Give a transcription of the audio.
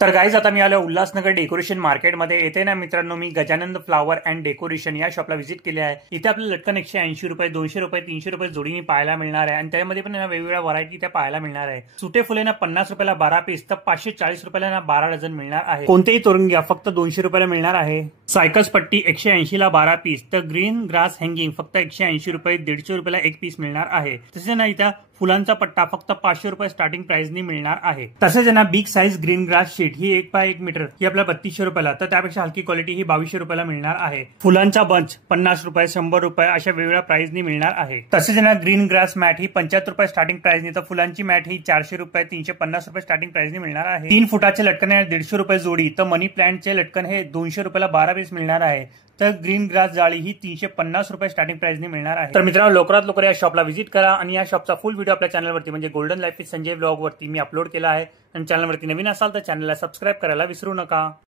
तर गाईज आता मी आलो उल्हासनगर डेकोरेशन मार्केटमध्ये. येथे ना मित्रांनो मी गजानंद फ्लावर अँड डेकोरेशन या शॉपला व्हिजिट केली आहे. इथे आपल्याला लटकन 180 रुपये, 200 रुपये, 300 रुपये जोडीने पाहायला मिळणार आहे आणि त्यामध्ये पण वेगवेगळ्या व्हरायटी त्या पाहायला मिळणार आहे. सुटे फुले ना 50 रुपयाला 12 पीस तर 540 रुपयाला ना 12 डझन मिळणार आहे. कोणतेही तोरण घ्या फक्त 200 रुपयाला मिळणार आहे. सायकल्स पट्टी 180 ला 12 पीस तर ग्रीन ग्रास हँगिंग फक्त 180 रुपये, 150 रुपयाला एक पीस मिळणार आहे. तसेच ना इथं फुलांचा पट्टा फक्त 500 रुपये स्टार्टिंग प्राइसनी मिळणार आहे. तसेच ना big size green grass sheet ही 1 बाय 1 मीटर ही आपल्याला 3200 रुपयाला तर त्यापेक्षा हलकी क्वालिटी ही 2200 रुपयाला मिळणार आहे. फुलांचा बंच 50 रुपये, 100 रुपये अशा वेगवेगळ्या प्राइसनी मिळणार आहे. तसेच ना ग्रीन ग्रास मॅट ही 75 रुपये स्टार्टिंग प्राइसनी तर फुलांची मॅट ही 400 रुपये, 350 रुपये स्टार्टिंग प्राइसनी मिळणार आहे. 3 फुटाचे लटकन आहे 150 रुपये जोडी तर मनी प्लांटचे लटकन हे 200 रुपयाला 12 पीस मिळणार आहे. तर ग्रीन ग्रास जाळी ही 350 रुपये स्टार्टिंग प्राइसनी मिळणार आहे. तर मित्रांनो लवकरात लवकर या शॉपला व्हिजिट करा आणि या शॉपचा फुल व्हिडिओ आपल्या चॅनलवरती म्हणजे golden life with Sanjay blog वरती मी अपलोड केला आहे. आणि चॅनलवरती नवीन असाल तर चॅनलला सबस्क्राईब करायला विसरू नका.